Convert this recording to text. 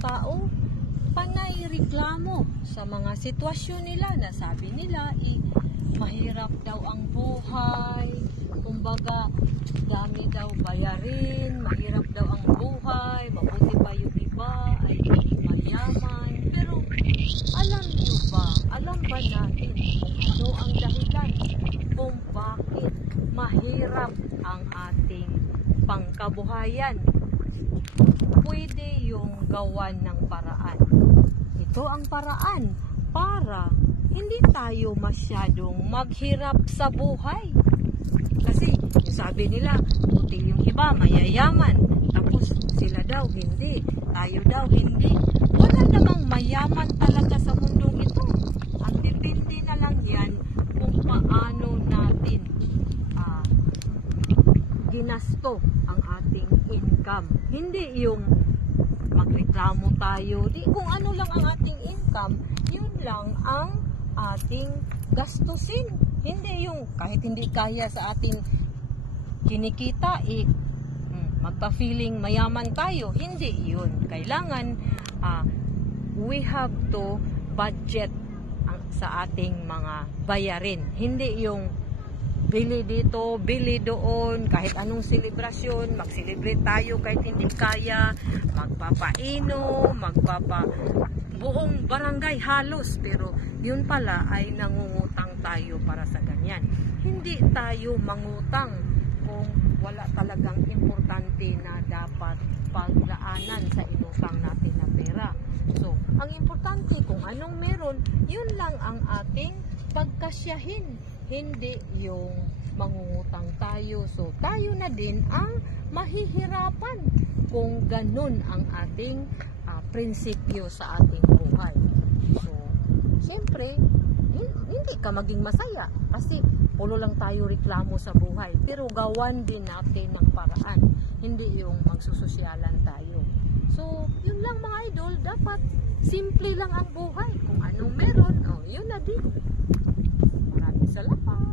tao, panay reklamo sa mga sitwasyon nila na sabi nila mahirap daw ang buhay, kumbaga dami daw bayarin, mahirap daw ang buhay, mabuti pa yung iba ay mayaman. Pero alam niyo ba, alam ba natin kung ano ang dahilan kung bakit mahirap ang ating pangkabuhayan? Pwede yung gawan ng paraan. Ito ang paraan para hindi tayo masyadong maghirap sa buhay. Kasi sabi nila, buti yung iba mayayaman, tapos sila daw hindi, tayo daw hindi. Wala namang mayaman talaga sa mundong ito. Ang depende na lang yan kung paano natin ginasto ang ating income. Hindi yung magreklamo tayo. Kung ano lang ang ating income, yun lang ang ating gastusin. Hindi yung kahit hindi kaya sa ating kinikita, magpa-feeling mayaman tayo. Hindi yun. Kailangan we have to budget sa ating mga bayarin. Hindi yung bili dito, bili doon, kahit anong selebrasyon, mag-celebrate tayo kahit hindi kaya, magpapainom, buong barangay halos, pero yun pala ay nangungutang tayo para sa ganyan. Hindi tayo mangutang kung wala talagang importante na dapat paglaanan sa inutang natin na pera. So, ang importante kung anong meron, yun lang ang ating pagkasyahin. Hindi yung mangungutang tayo. So, tayo na din ang mahihirapan kung ganun ang ating prinsipyo sa ating buhay. So, siyempre, hindi ka maging masaya kasi pulo lang tayo reklamo sa buhay. Pero gawan din natin ng paraan. Hindi yung magsusosyalan tayo. So, yun lang mga idol. Dapat simple lang ang buhay. Kung anong meron, yun na din. Maraming salamat.